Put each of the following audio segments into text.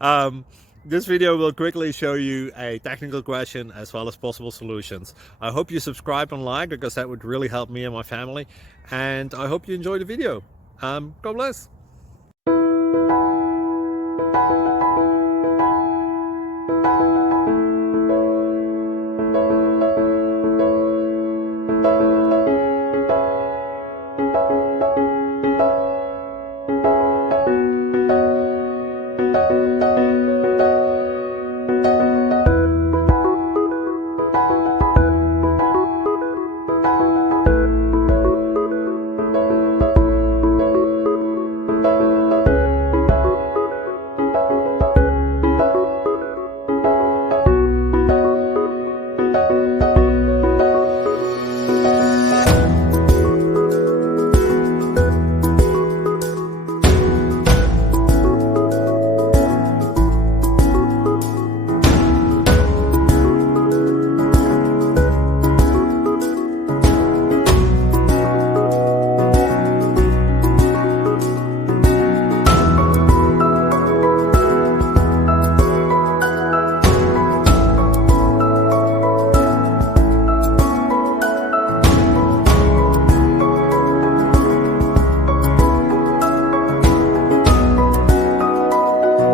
um, this video will quickly show you a technical question as well as possible solutions. I hope you subscribe and like because that would really help me and my family. And I hope you enjoy the video. God bless.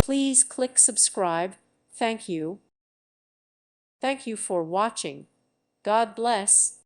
Please click subscribe. Thank you. Thank you for watching. God bless.